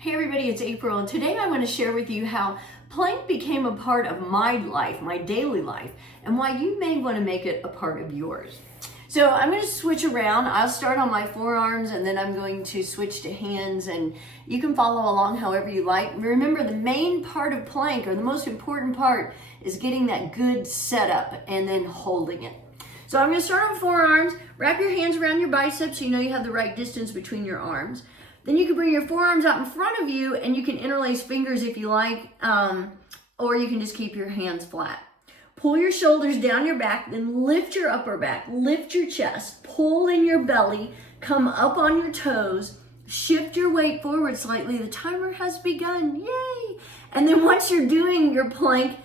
Hey everybody, it's April, and today I want to share with you how plank became a part of my life, my daily life, and why you may want to make it a part of yours. So I'm going to switch around. I'll start on my forearms and then I'm going to switch to hands, and you can follow along however you like. Remember, the main part of plank, or the most important part, is getting that good setup and then holding it. So I'm going to start on forearms. Wrap your hands around your biceps so you know you have the right distance between your arms. Then you can bring your forearms out in front of you and you can interlace fingers if you like, or you can just keep your hands flat. Pull your shoulders down your back, then lift your upper back, lift your chest, pull in your belly, come up on your toes, shift your weight forward slightly. The timer has begun, yay! And then once you're doing your plank,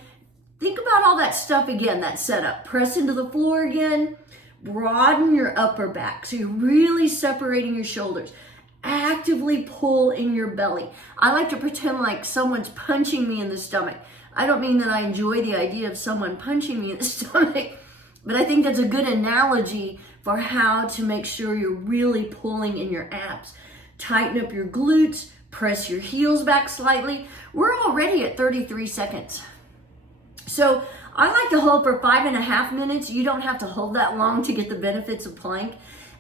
think about all that stuff again, that setup. Press into the floor again, broaden your upper back. So you're really separating your shoulders. Actively pull in your belly. I like to pretend like someone's punching me in the stomach. I don't mean that I enjoy the idea of someone punching me in the stomach, but I think that's a good analogy for how to make sure you're really pulling in your abs. Tighten up your glutes, press your heels back slightly. We're already at 33 seconds. So I like to hold for 5.5 minutes. You don't have to hold that long to get the benefits of plank.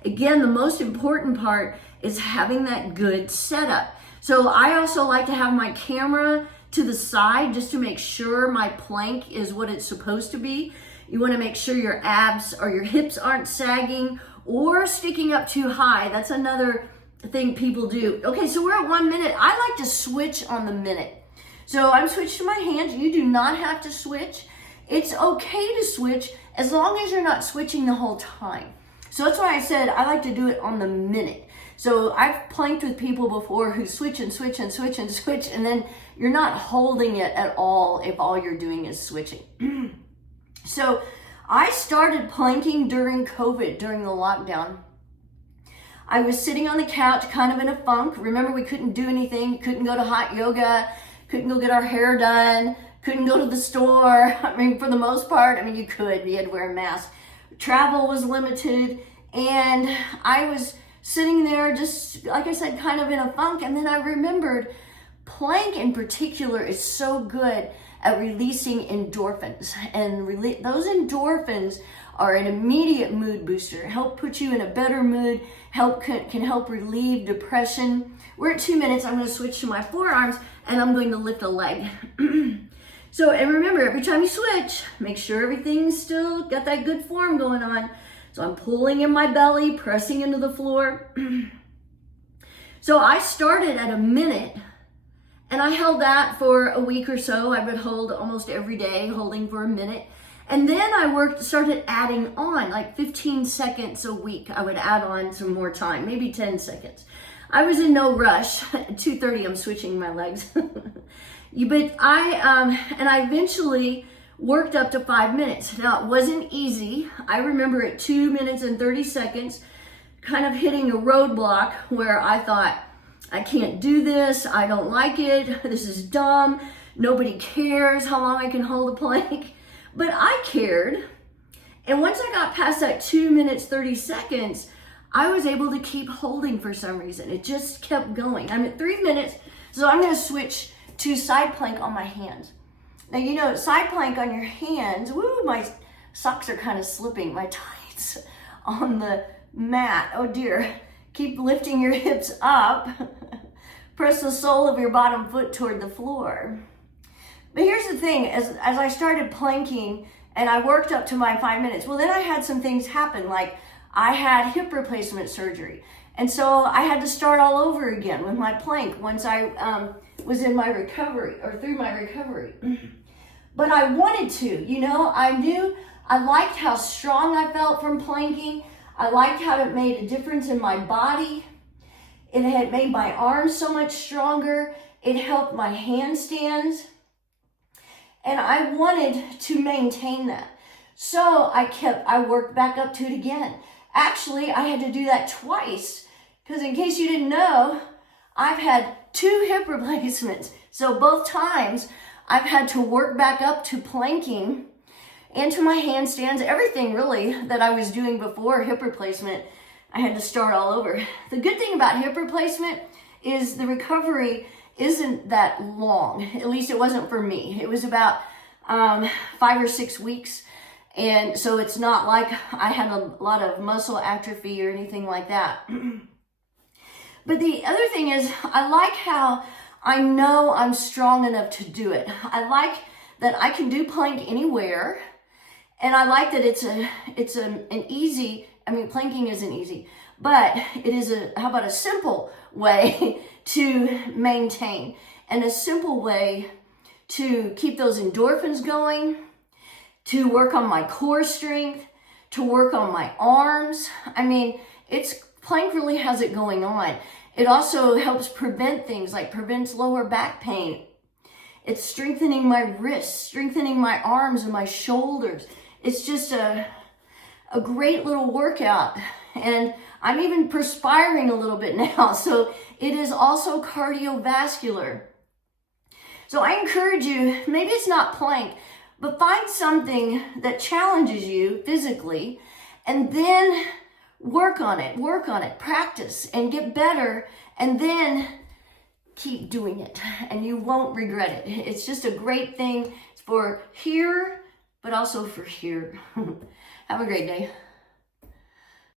Again, the most important part is having that good setup. So I also like to have my camera to the side just to make sure my plank is what it's supposed to be. You want to make sure your abs or your hips aren't sagging or sticking up too high. That's another thing people do. Okay, so we're at 1 minute. I like to switch on the minute. So I'm switched to my hands. You do not have to switch. It's okay to switch as long as you're not switching the whole time. So that's why I said I like to do it on the minute. So I've planked with people before who switch and switch and switch and switch, and then you're not holding it at all if all you're doing is switching. So I started planking during COVID, during the lockdown. I was sitting on the couch kind of in a funk. Remember, we couldn't do anything, couldn't go to hot yoga, couldn't go get our hair done, couldn't go to the store. I mean, for the most part, you could, you had to wear a mask. Travel was limited, and I was sitting there just, like I said, kind of in a funk. And then I remembered plank in particular is so good at releasing endorphins. And those endorphins are an immediate mood booster, help put you in a better mood, can help relieve depression. We're at 2 minutes. I'm going to switch to my forearms and I'm going to lift a leg. So, and remember, every time you switch, make sure everything's still got that good form going on. So I'm pulling in my belly, pressing into the floor. So I started at 1 minute, and I held that for a week or so. I would hold almost every day, holding for 1 minute. And then I started adding on, like 15 seconds a week. I would add on some more time, maybe 10 seconds. I was in no rush. At 2:30, I'm switching my legs. But I eventually worked up to 5 minutes. Now, it wasn't easy. I remember at 2 minutes and 30 seconds, kind of hitting a roadblock where I thought, I can't do this. I don't like it. This is dumb. Nobody cares how long I can hold a plank. But I cared. And once I got past that 2 minutes, 30 seconds, I was able to keep holding for some reason. It just kept going. I'm at 3 minutes, so I'm going to switch to side plank on my hands. Now, side plank on your hands, woo, my socks are kind of slipping, my tights on the mat. Oh dear. Keep lifting your hips up. Press the sole of your bottom foot toward the floor. But here's the thing, as I started planking and I worked up to my 5 minutes, well, then I had some things happen, like I had hip replacement surgery. And so I had to start all over again with my plank once I was in my recovery, or through my recovery. But I wanted to, I knew, I liked how strong I felt from planking. I liked how it made a difference in my body. It had made my arms so much stronger. It helped my handstands. And I wanted to maintain that. So I worked back up to it again. Actually, I had to do that twice, because in case you didn't know, I've had 2 hip replacements. So both times I've had to work back up to planking and to my handstands, everything really that I was doing before hip replacement. I had to start all over. The good thing about hip replacement is the recovery isn't that long. At least it wasn't for me. It was about 5 or 6 weeks. And so it's not like I had a lot of muscle atrophy or anything like that. But the other thing is, I like how I know I'm strong enough to do it. I like that I can do plank anywhere. And I like that it's an easy, I mean, planking isn't easy, but it is how about a simple way to maintain, and a simple way to keep those endorphins going, to work on my core strength, to work on my arms. I mean, plank really has it going on. It also helps prevent things like prevents lower back pain. It's strengthening my wrists, strengthening my arms and my shoulders. It's just a great little workout. And I'm even perspiring a little bit now. So it is also cardiovascular. So I encourage you, maybe it's not plank, but find something that challenges you physically, and then work on it, practice and get better, and then keep doing it, and you won't regret it. It's just a great thing for here, but also for here. Have a great day.